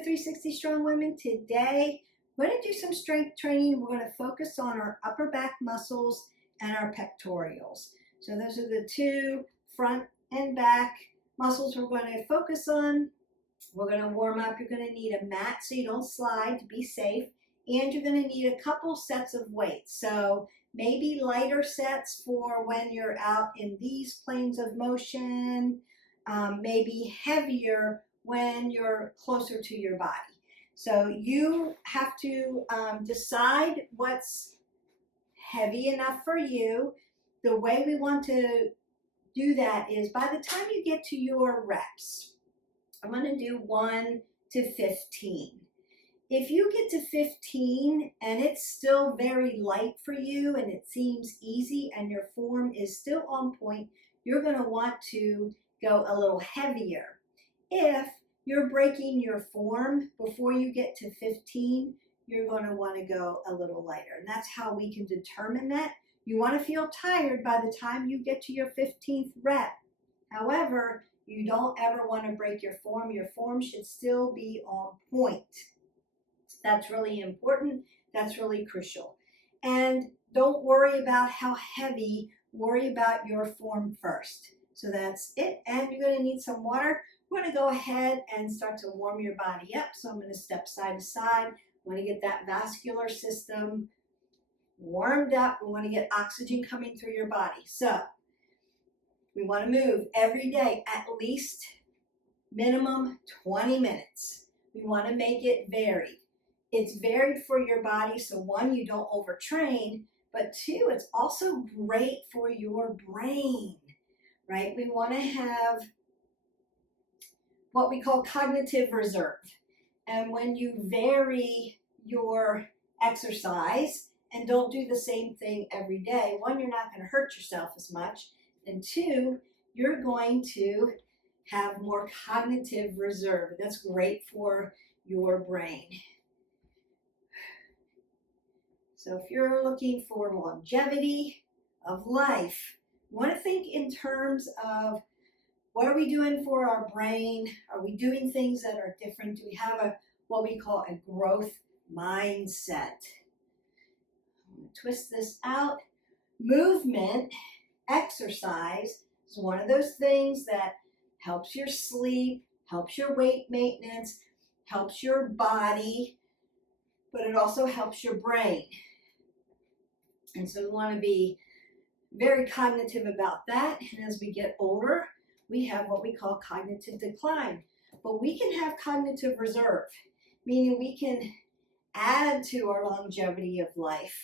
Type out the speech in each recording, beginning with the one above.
to 360 Strong Women. Today, we're going to do some strength training. We're going to focus on our upper back muscles and our pectorals. So those are the two front and back muscles we're going to focus on. We're going to warm up. You're going to need a mat so you don't slide to be safe. And you're going to need a couple sets of weights. So maybe lighter sets for when you're out in these planes of motion, maybe heavier when you're closer to your body. So you have to decide what's heavy enough for you. The way we want to do that is by the time you get to your reps, I'm going to do 1 to 15. If you get to 15 and it's still very light for you and it seems easy and your form is still on point, you're going to want to go a little heavier. If you're breaking your form before you get to 15, you're going to want to go a little lighter. And that's how we can determine that. You want to feel tired by the time you get to your 15th rep. However, you don't ever want to break your form. Your form should still be on point. That's really important. That's really crucial. And don't worry about how heavy. Worry about your form first. So that's it. And you're going to need some water. We're going to go ahead and start to warm your body up. So I'm going to step side to side. We want to get that vascular system warmed up. We want to get oxygen coming through your body. So we want to move every day at least minimum 20 minutes. We want to make it varied. It's varied for your body, so one, you don't overtrain, but two, it's also great for your brain, right? We want to have what we call cognitive reserve. And when you vary your exercise and don't do the same thing every day, one, you're not going to hurt yourself as much, and two, you're going to have more cognitive reserve. That's great for your brain. So if you're looking for longevity of life, you want to think in terms of what are we doing for our brain? Are we doing things that are different? Do we have what we call a growth mindset? I'm going to twist this out. Movement, exercise is one of those things that helps your sleep, helps your weight maintenance, helps your body, but it also helps your brain. And so we want to be very cognitive about that. And as we get older, we have what we call cognitive decline. But we can have cognitive reserve, meaning we can add to our longevity of life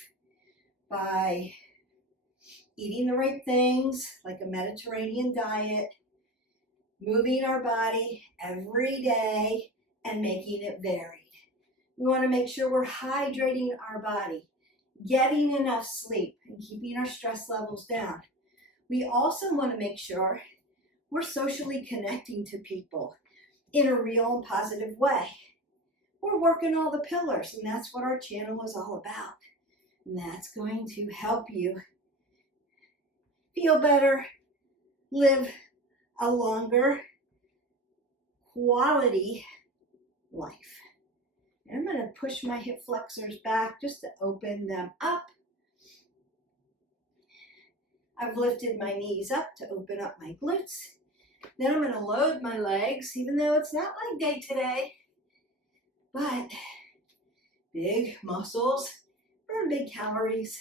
by eating the right things, like a Mediterranean diet, moving our body every day, and making it varied. We want to make sure we're hydrating our body, getting enough sleep, and keeping our stress levels down. We also want to make sure we're socially connecting to people in a real and positive way. We're working all the pillars, and that's what our channel is all about. And that's going to help you feel better, live a longer quality life. And I'm going to push my hip flexors back just to open them up. I've lifted my knees up to open up my glutes. Then I'm going to load my legs, even though it's not leg day today. But big muscles burn big calories.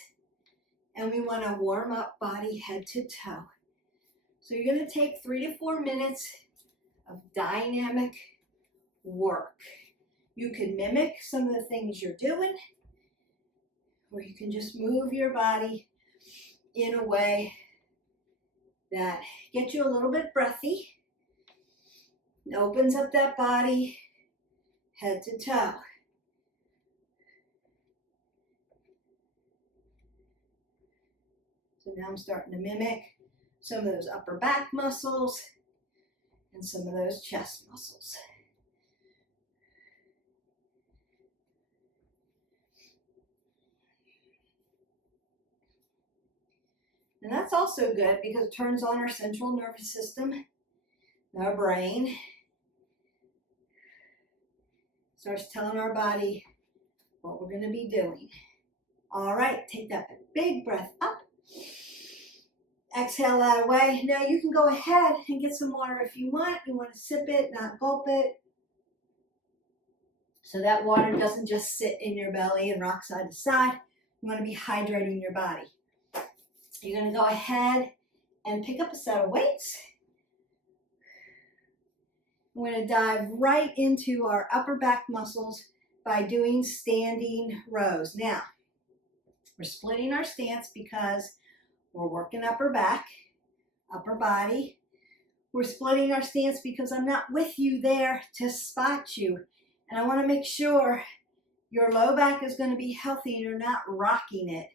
And we want to warm up body head to toe. So you're going to take 3 to 4 minutes of dynamic work. You can mimic some of the things you're doing, or you can just move your body in a way that gets you a little bit breathy and opens up that body head to toe. So now I'm starting to mimic some of those upper back muscles and some of those chest muscles. And that's also good because it turns on our central nervous system, our brain. starts telling our body what we're going to be doing. All right, take that big breath up. Exhale that away. Now you can go ahead and get some water if you want. You want to sip it, not gulp it. So that water doesn't just sit in your belly and rock side to side. You want to be hydrating your body. You're going to go ahead and pick up a set of weights. We're going to dive right into our upper back muscles by doing standing rows. Now, we're splitting our stance because we're working upper back, upper body. We're splitting our stance because I'm not with you there to spot you. And I want to make sure your low back is going to be healthy and you're not rocking it.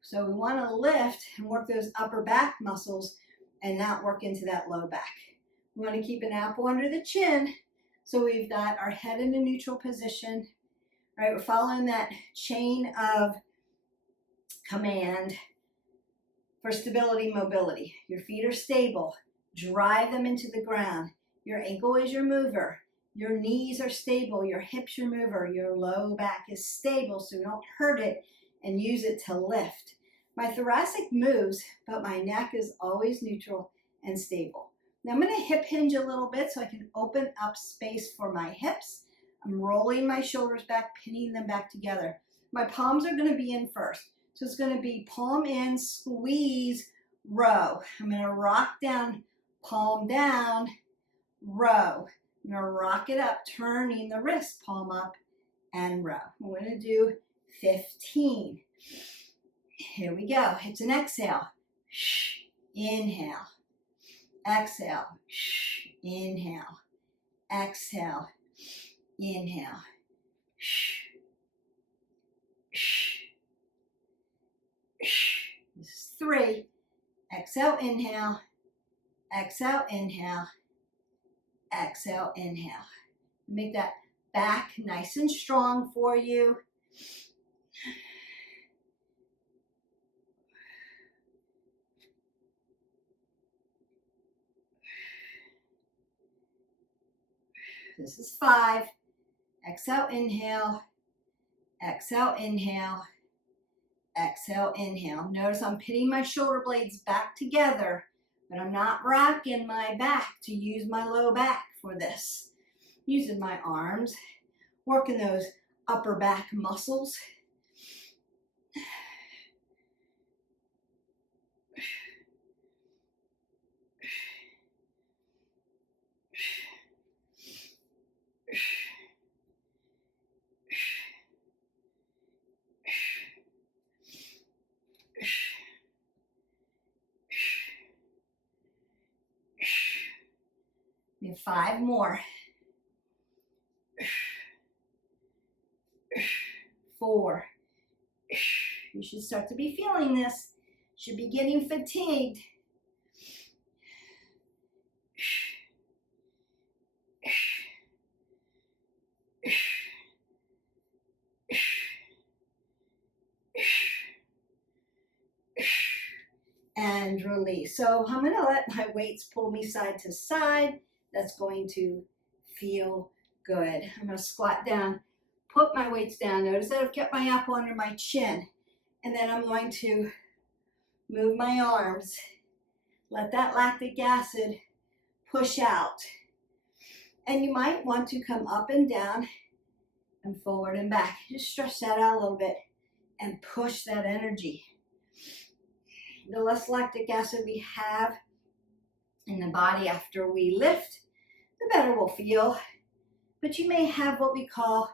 So we want to lift and work those upper back muscles and not work into that low back. We want to keep an apple under the chin. So we've got our head in a neutral position. All right, we're following that chain of command for stability, mobility. Your feet are stable. Drive them into the ground. Your ankle is your mover. Your knees are stable, your hips your mover, your low back is stable so you don't hurt it and use it to lift. My thoracic moves, but my neck is always neutral and stable. Now I'm going to hip hinge a little bit so I can open up space for my hips. I'm rolling my shoulders back, pinning them back together. My palms are going to be in first. So it's going to be palm in, squeeze, row. I'm going to rock down, palm down, row. I'm going to rock it up, turning the wrist, palm up, and row. We're going to do 15. Here we go. It's an exhale. Inhale. Exhale. Inhale. Exhale. Inhale. This is 3. Exhale, inhale. Exhale, inhale. Exhale, inhale. Make that back nice and strong for you. This is 5. Exhale, inhale. Exhale, inhale. Exhale, inhale. Notice I'm pinning my shoulder blades back together, but I'm not rocking my back to use my low back for this. Using my arms, working those upper back muscles. We have 5 more. 4. You should start to be feeling this. Should be getting fatigued. 'And release. So I'm going to let my weights pull me side to side. That's going to feel good. I'm going to squat down, put my weights down. Notice that I've kept my apple under my chin. And then I'm going to move my arms. Let that lactic acid push out. And you might want to come up and down and forward and back. Just stretch that out a little bit and push that energy. The less lactic acid we have in the body after we lift, the better we'll feel. But you may have what we call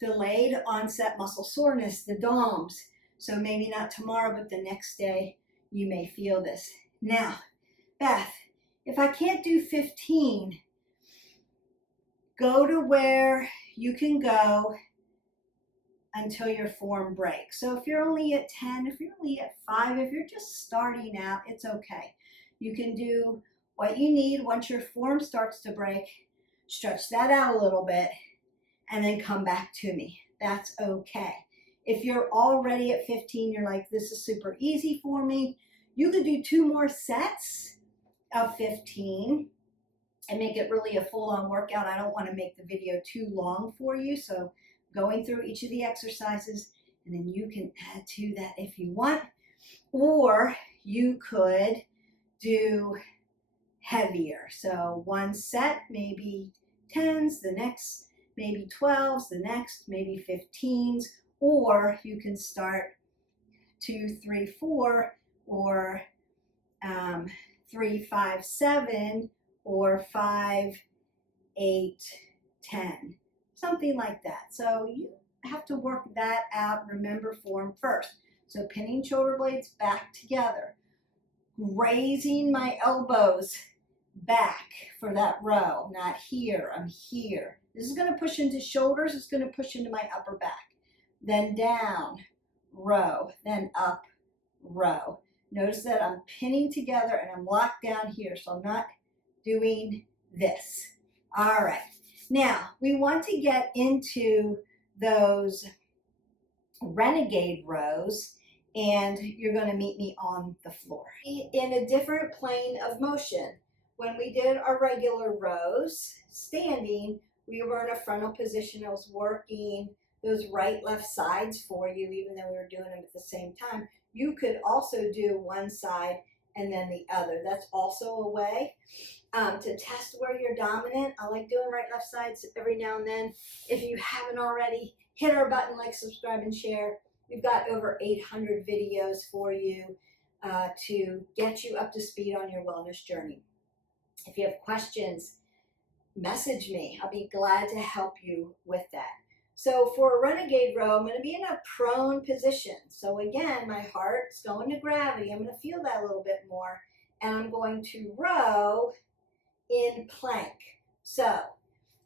delayed onset muscle soreness, the DOMS. So maybe not tomorrow, but the next day you may feel this. Now, Beth, if I can't do 15, go to where you can go until your form breaks. So if you're only at 10, if you're only at 5, if you're just starting out, it's okay. You can do what you need once your form starts to break, stretch that out a little bit, and then come back to me. That's okay. If you're already at 15, you're like, this is super easy for me, you could do 2 more sets of 15, and make it really a full-on workout. I don't want to make the video too long for you, so going through each of the exercises, and then you can add to that if you want, or you could do heavier. So one set, maybe 10s, the next maybe 12s, the next maybe 15s, or you can start 2, 3, 4, or 3, 5, 7, or 5, 8, 10, something like that. So you have to work that out. Remember form first. So pinning shoulder blades back together, raising my elbows back for that row, not here, I'm here. This is going to push into shoulders, it's going to push into my upper back. Then down, row, then up, row. Notice that I'm pinning together and I'm locked down here, so I'm not doing this. All right, now we want to get into those Renegade rows, and you're going to meet me on the floor in a different plane of motion. When we did our regular rows, standing, we were in a frontal position. I was working those right, left sides for you, even though we were doing them at the same time. You could also do one side and then the other. That's also a way to test where you're dominant. I like doing right, left sides every now and then. If you haven't already, hit our button, like, subscribe, and share. We've got over 800 videos for you to get you up to speed on your wellness journey. If you have questions, message me. I'll be glad to help you with that. So for a Renegade row, I'm going to be in a prone position. So again, my heart's going to gravity. I'm going to feel that a little bit more. And I'm going to row in plank. So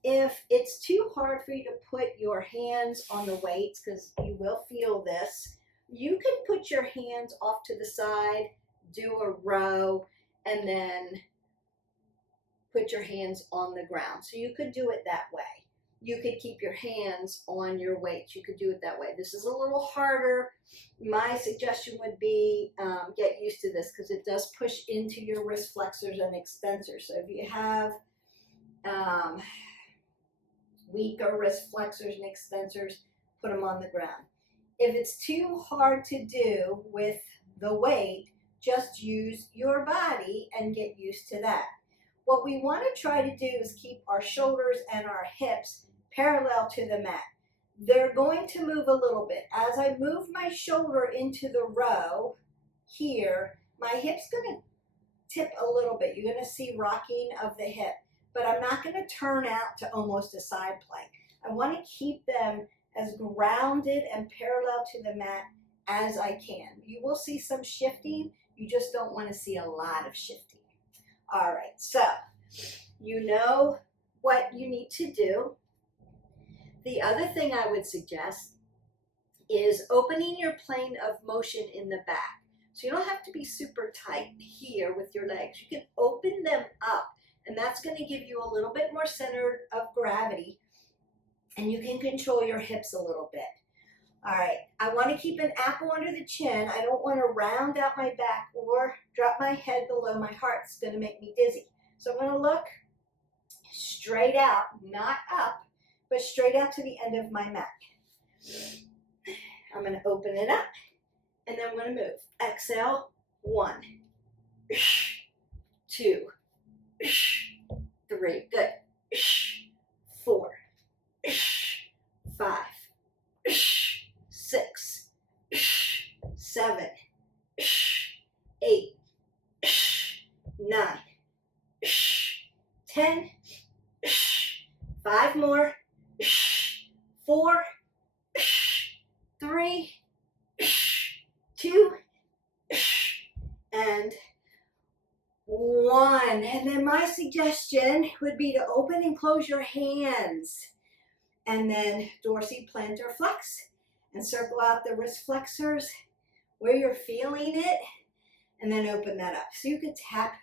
if it's too hard for you to put your hands on the weights, because you will feel this, you can put your hands off to the side, do a row, and then put your hands on the ground. So you could do it that way. You could keep your hands on your weights. You could do it that way. This is a little harder. My suggestion would be get used to this, because it does push into your wrist flexors and extensors. So if you have weaker wrist flexors and extensors, put them on the ground. If it's too hard to do with the weight, just use your body and get used to that. What we want to try to do is keep our shoulders and our hips parallel to the mat. They're going to move a little bit. As I move my shoulder into the row here, my hip's going to tip a little bit. You're going to see rocking of the hip, but I'm not going to turn out to almost a side plank. I want to keep them as grounded and parallel to the mat as I can. You will see some shifting. You just don't want to see a lot of shifting. All right, so you know what you need to do. The other thing I would suggest is opening your plane of motion in the back. So you don't have to be super tight here with your legs. You can open them up, and that's going to give you a little bit more center of gravity, and you can control your hips a little bit. All right, I want to keep an apple under the chin. I don't want to round out my back or drop my head below my heart. It's going to make me dizzy. So I'm going to look straight out, not up, but straight out to the end of my mat. I'm going to open it up, and then I'm going to move. Exhale, 1, 2, 3, good, 4, 5, 6, 7, 8, 9, 10, 5 more, 4, 3, 2, and 1. And then my suggestion would be to open and close your hands, and then dorsiplantar flex, and circle out the wrist flexors where you're feeling it, and then open that up. So you could tap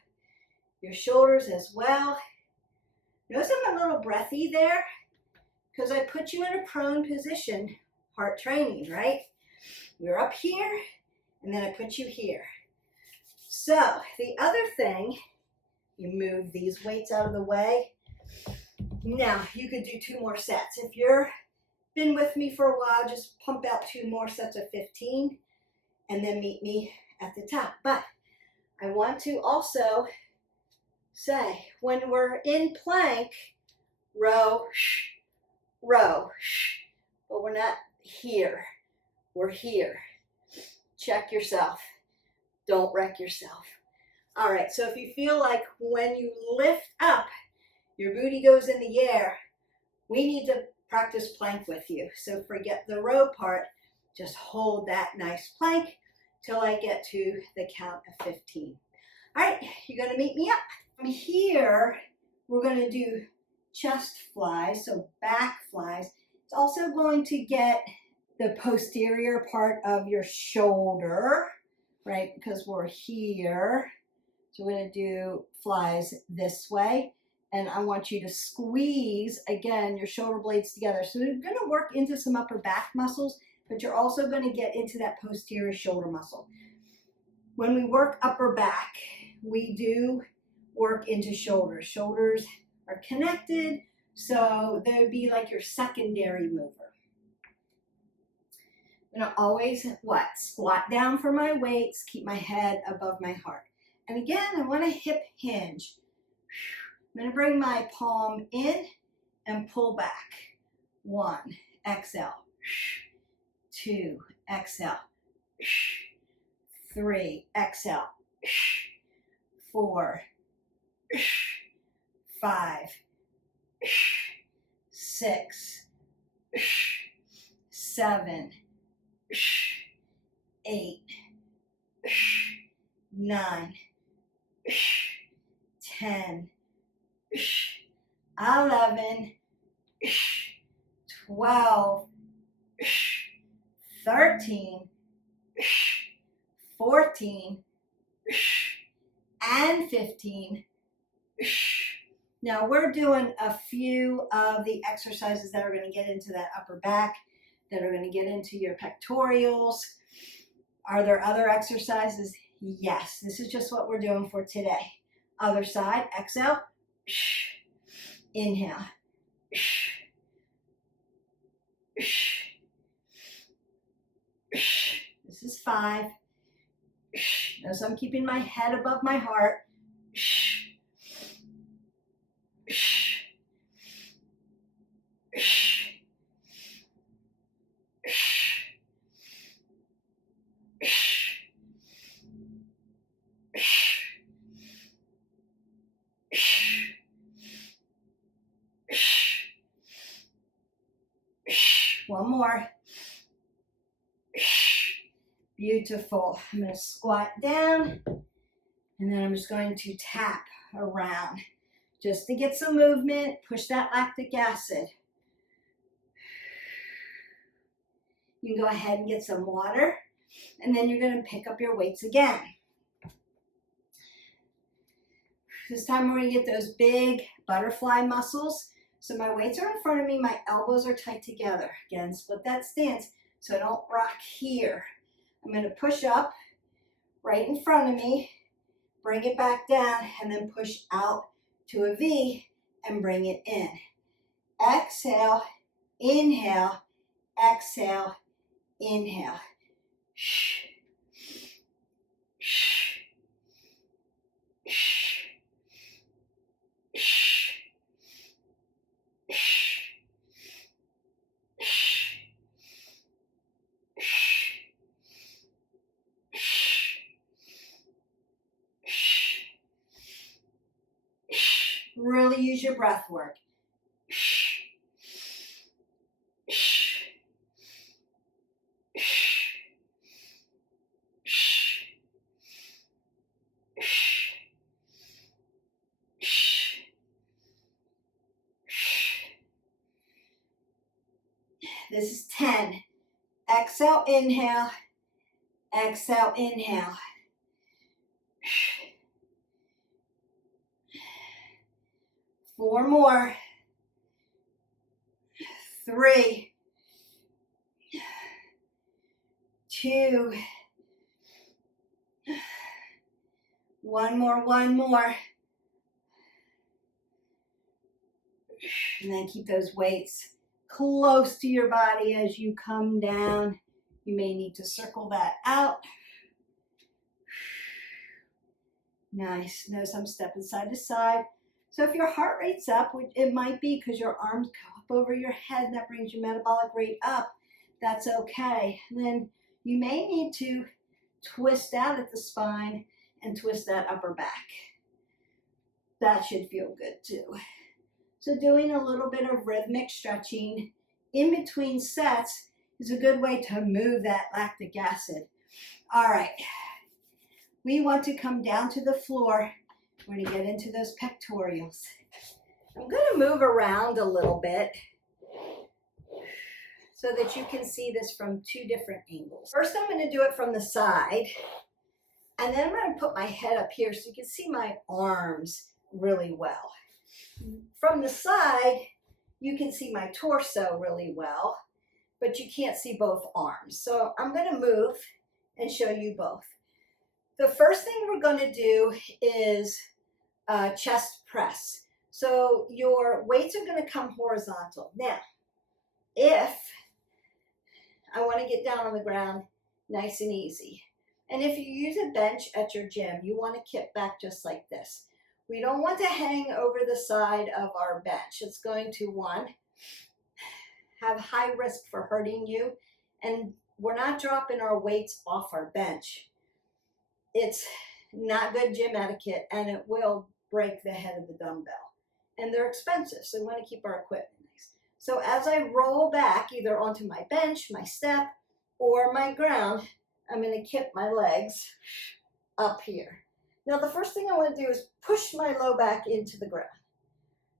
your shoulders as well. Notice I'm a little breathy there because I put you in a prone position, heart training, right? You're up here, and then I put you here. So the other thing You move these weights out of the way. Now, you could do 2 more sets. If you've been with me for a while, just pump out 2 more sets of 15 and then meet me at the top. But I want to also say, when we're in plank, row, row, but we're not here. We're here. Check yourself. Don't wreck yourself. All right, so if you feel like when you lift up, your booty goes in the air, we need to practice plank with you. So forget the row part. Just hold that nice plank till I get to the count of 15. All right, you're gonna meet me up. From here, we're gonna do chest flies, so back flies. It's also going to get the posterior part of your shoulder, right? Because we're here. So we're gonna do flies this way. And I want you to squeeze, again, your shoulder blades together. So you're gonna work into some upper back muscles, but you're also gonna get into that posterior shoulder muscle. When we work upper back, we do work into shoulders. Shoulders are connected, so they would be like your secondary mover. I'm gonna always, squat down for my weights, keep my head above my heart. And again, I want a hip hinge. I'm gonna bring my palm in and pull back. 1, exhale. 2, exhale. 3, exhale. 4, 5, 6, 7, 8, 9, 10, 11, 12, 13, 14, and 15. Now we're doing a few of the exercises that are going to get into that upper back, that are going to get into your pectorials. Are there other exercises? Yes, this is just what we're doing for today. Other side, exhale, inhale. This is 5. Notice I'm keeping my head above my heart. One more. Beautiful. I'm going to squat down, and then I'm just going to tap around just to get some movement, push that lactic acid. You can go ahead and get some water, and then you're going to pick up your weights again. This time we're going to get those big butterfly muscles. So my weights are in front of me, my elbows are tight together. Again, split that stance so I don't rock here. I'm going to push up right in front of me, bring it back down, and then push out to a V and bring it in. Exhale, inhale, exhale, inhale. Really use your breath work. This is 10. Exhale, inhale. Exhale, inhale. 4 more. 3, 2, 1 more. And then keep those weights close to your body as you come down. You may need to circle that out. Nice. Notice I'm stepping side to side. So if your heart rate's up, which it might be because your arms go up over your head and that brings your metabolic rate up, that's okay. And then you may need to twist out at the spine and twist that upper back. That should feel good too. So doing a little bit of rhythmic stretching in between sets is a good way to move that lactic acid. All right, we want to come down to the floor. We're going to get into those pectorials. I'm going to move around a little bit so that you can see this from two different angles. First, I'm going to do it from the side, and then I'm going to put my head up here so you can see my arms really well. From the side, you can see my torso really well, but you can't see both arms. So I'm going to move and show you both. The first thing we're going to do is chest press. So your weights are going to come horizontal. Now, if I want to get down on the ground nice and easy, and if you use a bench at your gym, you want to kick back just like this. We don't want to hang over the side of our bench. It's going to, one, have high risk for hurting you, and we're not dropping our weights off our bench. It's not good gym etiquette, and it will break the head of the dumbbell. And they're expensive, so we want to keep our equipment nice. So as I roll back, either onto my bench, my step, or my ground, I'm going to kick my legs up here. Now, the first thing I want to do is push my low back into the ground.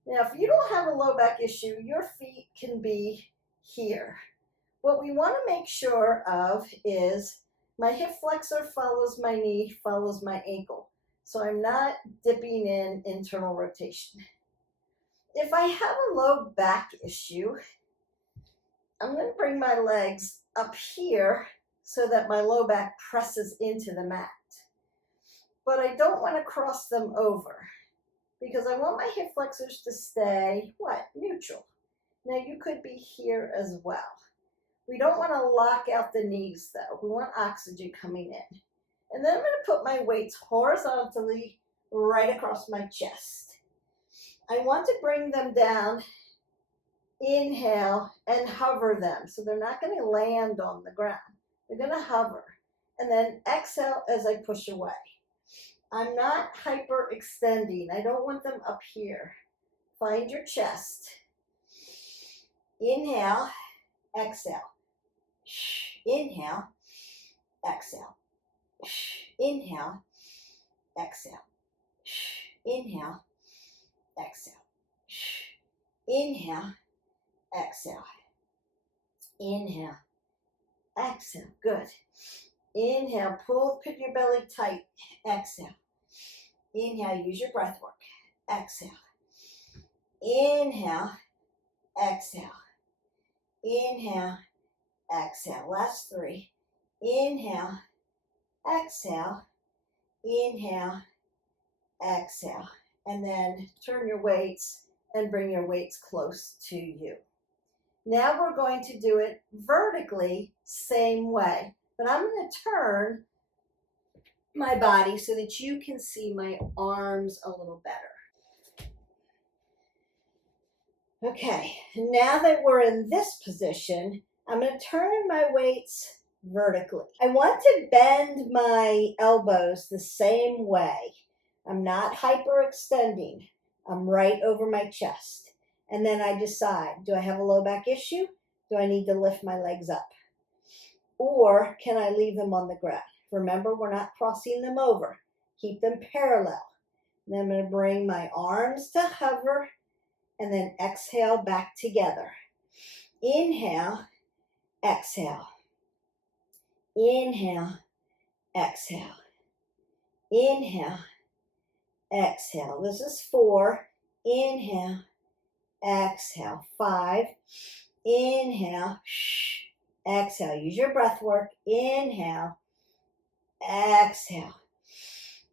Now, if you don't have a low back issue, your feet can be here. What we want to make sure of is my hip flexor follows my knee, follows my ankle. So I'm not dipping in internal rotation. If I have a low back issue, I'm going to bring my legs up here so that my low back presses into the mat. But I don't want to cross them over because I want my hip flexors to stay, neutral. Now you could be here as well. We don't want to lock out the knees though. We want oxygen coming in. And then I'm going to put my weights horizontally right across my chest. I want to bring them down, inhale, and hover them. So they're not going to land on the ground. They're going to hover. And then exhale as I push away. I'm not hyperextending. I don't want them up here. Find your chest. Inhale, exhale. Inhale, exhale. Inhale, exhale. Inhale, exhale. Inhale, exhale. Inhale, exhale. Good. Inhale, put your belly tight. Exhale. Inhale, use your breath work. Exhale. Inhale, exhale. Inhale, exhale. Last three. Inhale, exhale. Inhale, exhale. And then turn your weights and bring your weights close to you. Now we're going to do it vertically, same way. But I'm going to turn my body so that you can see my arms a little better. Okay, now that we're in this position, I'm going to turn my weights vertically. I want to bend my elbows the same way. I'm not hyperextending. I'm right over my chest. And then I decide, do I have a low back issue? Do I need to lift my legs up? Or can I leave them on the ground? Remember, we're not crossing them over. Keep them parallel. And then I'm going to bring my arms to hover and then exhale back together. Inhale, exhale. Inhale, exhale. Inhale, exhale. This is 4. Inhale, exhale. 5. Inhale, exhale. Use your breath work. Inhale, exhale.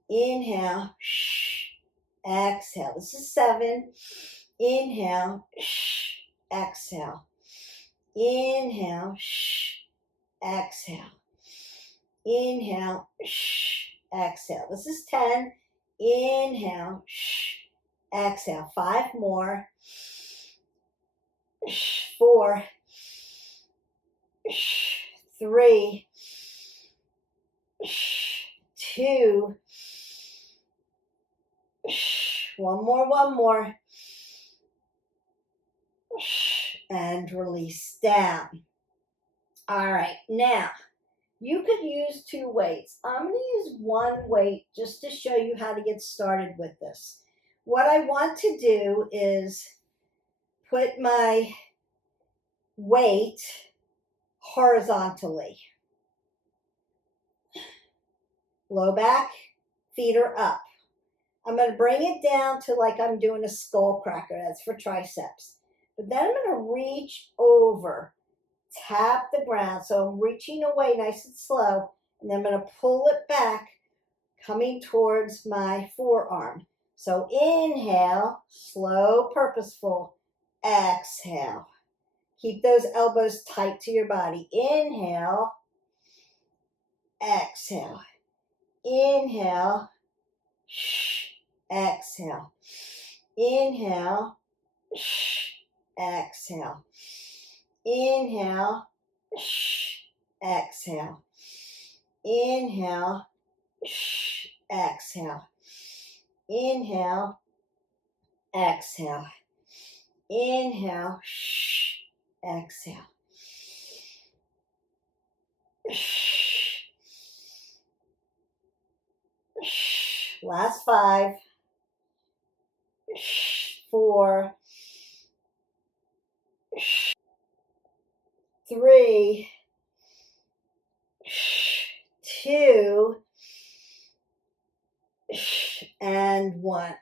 Inhale, exhale. This is 7. Inhale, exhale. Inhale, exhale. Inhale, exhale. This is 10. Inhale, exhale. 5 more. 4, 3, 2. One more. And release down. All right, now you could use 2 weights. I'm going to use 1 weight just to show you how to get started with this. What I want to do is put my weight horizontally. Low back, feet are up. I'm going to bring it down to like I'm doing a skull cracker. That's for triceps. But then I'm going to reach over, tap the ground. So I'm reaching away nice and slow. And then I'm going to pull it back, coming towards my forearm. So inhale, slow, purposeful. Exhale. Keep those elbows tight to your body. Inhale. Exhale. Inhale. Exhale. Inhale. Exhale. Inhale. Exhale. Inhale. Exhale. Inhale. Exhale. Inhale. Exhale. Last 5, 4, 3, 2, and 1.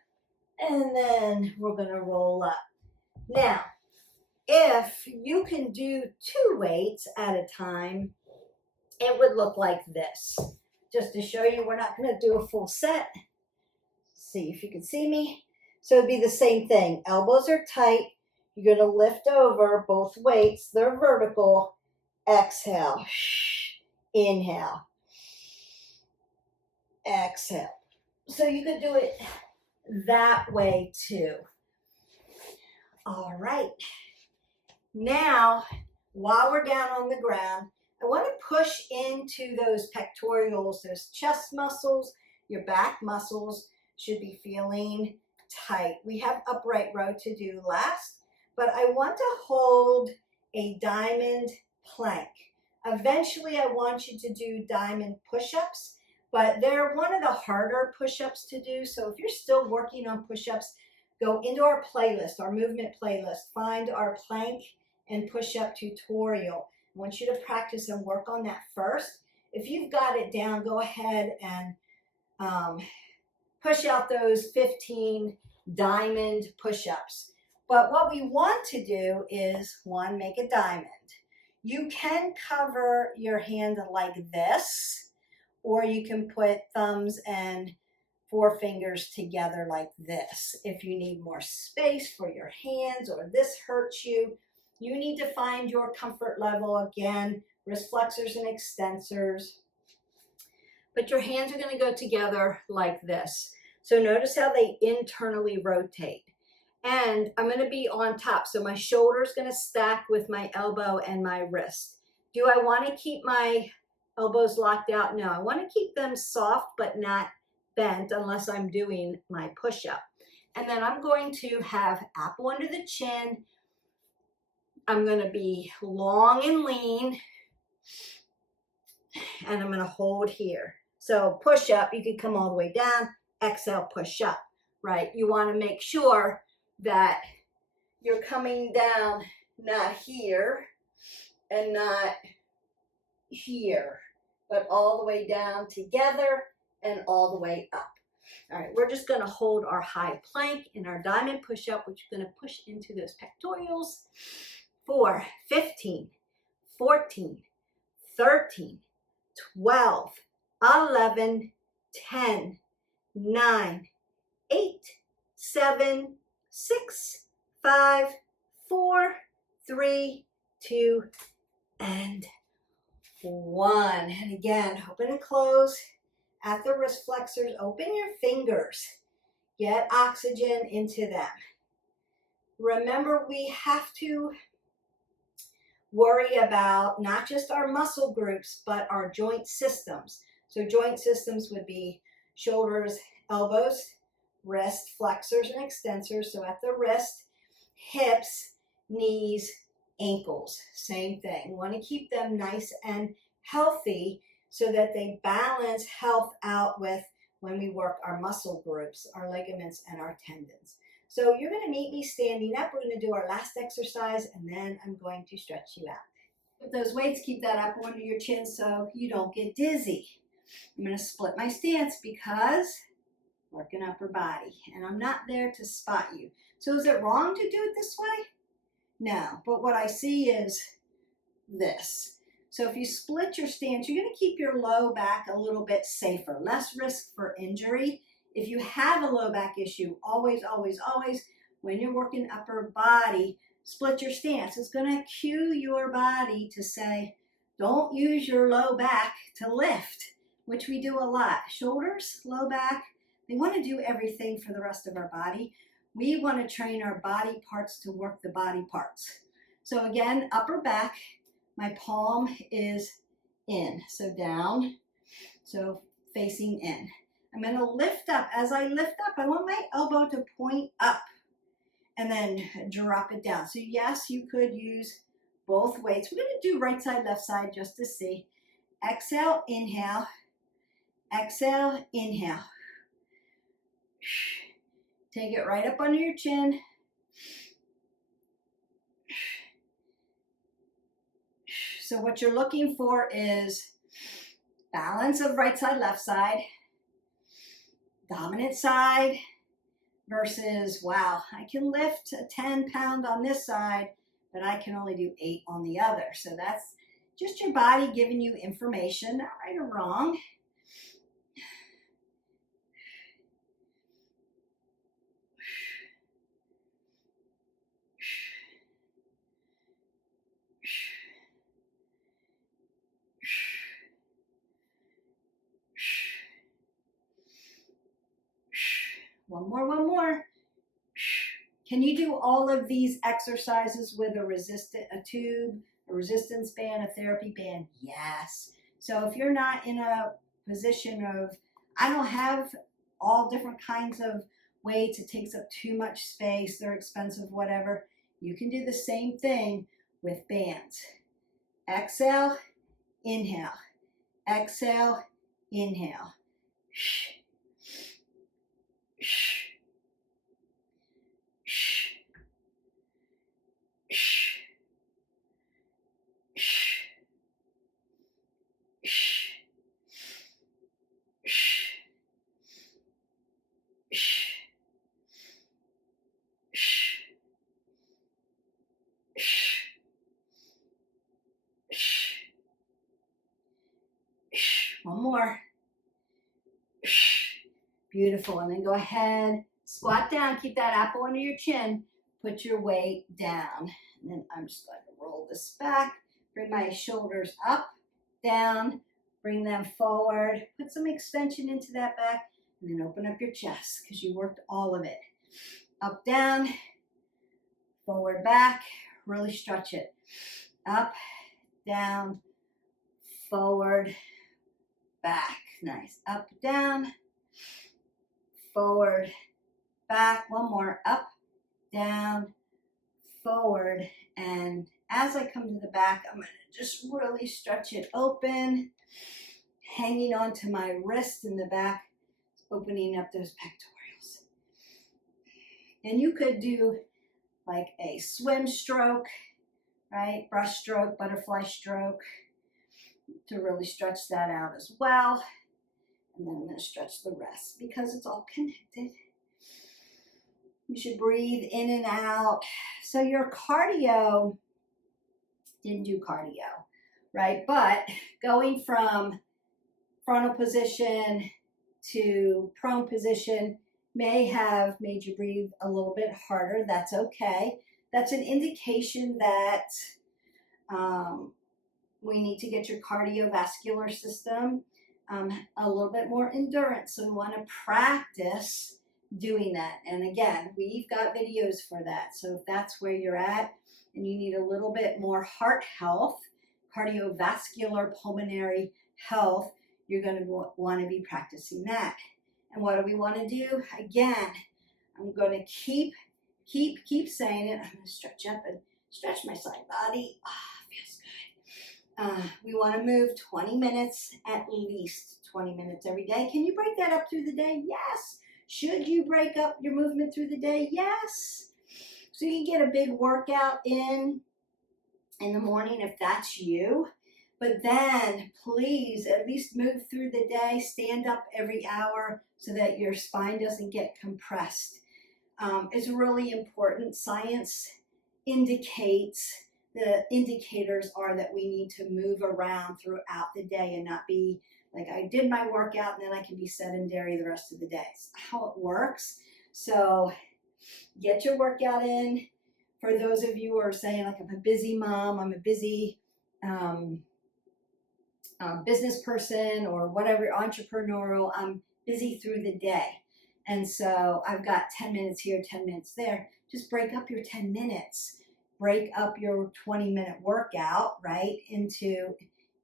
And then we're going to roll up. Now, if you can do 2 weights at a time, it would look like this. Just to show you, we're not going to do a full set. See if you can see me. So it'd be the same thing. Elbows are tight. You're going to lift over both weights. They're vertical. Exhale. Inhale. Exhale. So you could do it that way too. All right. Now, while we're down on the ground, I want to push into those pectorials, those chest muscles. Your back muscles should be feeling tight. We have upright row to do last, but I want to hold a diamond plank. Eventually, I want you to do diamond push-ups, but they're one of the harder push-ups to do. So if you're still working on push-ups, go into our playlist, our movement playlist, find our plank and push-up tutorial. I want you to practice and work on that first. If you've got it down, go ahead and push out those 15 diamond push-ups. But what we want to do is, 1, make a diamond. You can cover your hand like this, or you can put thumbs and 4 fingers together like this. If you need more space for your hands or this hurts you, you need to find your comfort level. Again, wrist flexors and extensors. But your hands are going to go together like this. So notice how they internally rotate. And I'm going to be on top. So my shoulder is going to stack with my elbow and my wrist. Do I want to keep my elbows locked out? No, I want to keep them soft but not bent unless I'm doing my push-up. And then I'm going to have apple under the chin. I'm going to be long and lean, and I'm going to hold here. So push up, you can come all the way down, exhale, push up, right? You want to make sure that you're coming down, not here and not here, but all the way down together and all the way up. All right, we're just going to hold our high plank in our diamond push-up, which is going to push into those pectorials. 4, 15, 14, 13, 12, 11, 10, 9, 8, 7, 6, 5, 4, 3, 2, and 1. And again, open and close at the wrist flexors. Open your fingers. Get oxygen into them. Remember, we have to worry about not just our muscle groups, but our joint systems. So joint systems would be shoulders, elbows, wrist, flexors and extensors. So at the wrist, hips, knees, ankles, same thing. We want to keep them nice and healthy so that they balance health out with when we work our muscle groups, our ligaments and our tendons. So you're going to meet me standing up. We're going to do our last exercise, and then I'm going to stretch you out. With those weights, keep that up under your chin so you don't get dizzy. I'm going to split my stance because working upper body, and I'm not there to spot you. So is it wrong to do it this way? No, but what I see is this. So if you split your stance, you're going to keep your low back a little bit safer, less risk for injury. If you have a low back issue, always, always, always, when you're working upper body, split your stance. It's going to cue your body to say, don't use your low back to lift, which we do a lot. Shoulders, low back, they want to do everything for the rest of our body. We want to train our body parts to work the body parts. So again, upper back, my palm is in, so down, so facing in. I'm going to lift up. As I lift up, I want my elbow to point up and then drop it down. So yes, you could use both weights. We're going to do right side, left side just to see. Exhale, inhale. Exhale, inhale. Take it right up under your chin. So what you're looking for is balance of right side, left side, dominant side versus, wow, I can lift a 10-pound on this side, but I can only do 8 on the other. So that's just your body giving you information, not right or wrong. One more. Can you do all of these exercises with a tube, a resistance band, a therapy band? Yes. So if you're not in a position of, I don't have all different kinds of weights, it takes up too much space, they're expensive, whatever, you can do the same thing with bands. Exhale, inhale. Exhale, inhale. One more. Beautiful. And then go ahead, squat down, keep that apple under your chin, put your weight down. And then I'm just going to roll this back, bring my shoulders up, down, bring them forward, put some extension into that back, and then open up your chest because you worked all of it. Up, down, forward, back, really stretch it. Up, down, forward, back. Nice. Up, down, forward, back. One more. Up, down, forward. And as I come to the back, I'm going to just really stretch it open, hanging onto my wrist in the back, opening up those pectorals. And you could do like a swim stroke, right? Brush stroke, butterfly stroke to really stretch that out as well. And then I'm going to stretch the rest because it's all connected. You should breathe in and out. So your cardio, didn't do cardio, right? But going from frontal position to prone position may have made you breathe a little bit harder. That's okay. That's an indication that we need to get your cardiovascular system a little bit more endurance. So we want to practice doing that. And again, we've got videos for that. So if that's where you're at and you need a little bit more heart health, cardiovascular pulmonary health, you're going to want to be practicing that. And what do we want to do? Again, I'm going to keep saying it. I'm going to stretch up and stretch my side body. Feels good. We want to move 20 minutes, at least 20 minutes every day. Can you break that up through the day? Yes. Should you break up your movement through the day? Yes. So you can get a big workout in the morning if that's you. But then please at least move through the day, stand up every hour so that your spine doesn't get compressed. It's really important. Science indicates, the indicators are that we need to move around throughout the day and not be like, I did my workout and then I can be sedentary the rest of the day. It's how it works. So get your workout in. For those of you who are saying, like, I'm a busy mom, I'm a busy business person or whatever, entrepreneurial, I'm busy through the day. And so I've got 10 minutes here, 10 minutes there. Just break up your 10 minutes. Break up your 20-minute workout, right, into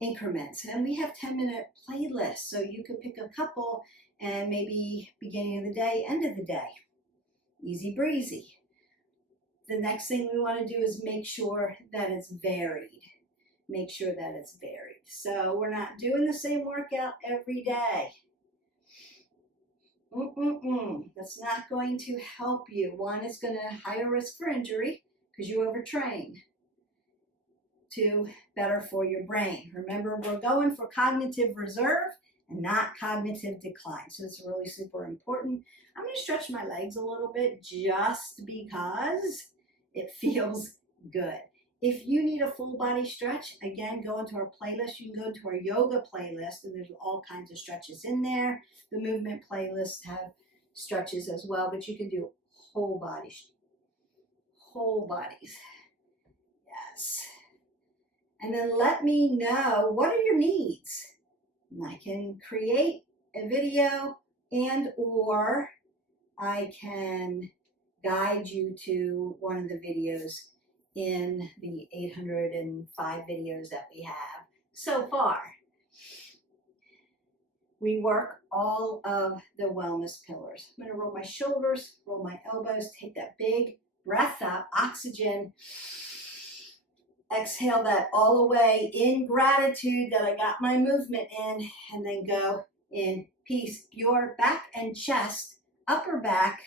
increments. And we have 10-minute playlists, so you can pick a couple and maybe beginning of the day, end of the day. Easy breezy. The next thing we want to do is make sure that it's varied. Make sure that it's varied. So we're not doing the same workout every day. That's not going to help you. One is going to higher risk for injury because you overtrain. Two, better for your brain. Remember, we're going for cognitive reserve and not cognitive decline. So it's really super important. I'm going to stretch my legs a little bit just because it feels good. If you need a full body stretch, again, go into our playlist. You can go into our yoga playlist, and there's all kinds of stretches in there. The movement playlists have stretches as well, but you can do whole bodies. Yes. And then let me know, what are your needs? And I can create a video and or I can guide you to one of the videos in the 805 videos that we have so far. We work all of the wellness pillars. I'm going to roll my shoulders, roll my elbows, take that big breath up, oxygen. Exhale that all the way in gratitude that I got my movement in, and then go in peace. Your back and chest, upper back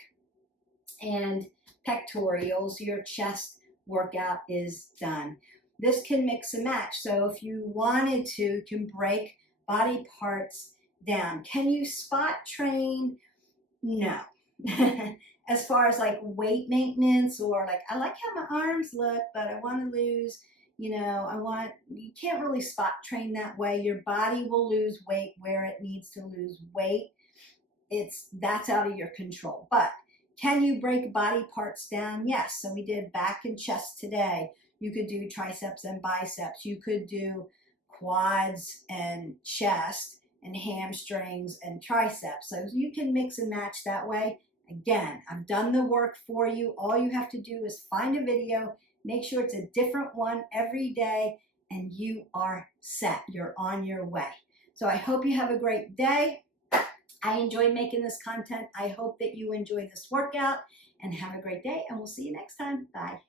and pectorials, your chest workout is done. This can mix and match. So if you wanted to, you can break body parts down. Can you spot train? No. As far as like weight maintenance, or like, I like how my arms look, but I want to lose, you can't really spot train that way. Your body will lose weight where it needs to lose weight. That's out of your control. But can you break body parts down? Yes. So we did back and chest today. You could do triceps and biceps. You could do quads and chest and hamstrings and triceps. So you can mix and match that way. Again, I've done the work for you. All you have to do is find a video, make sure it's a different one every day, and you are set. You're on your way. So I hope you have a great day. I enjoy making this content. I hope that you enjoy this workout, and have a great day, and we'll see you next time. Bye.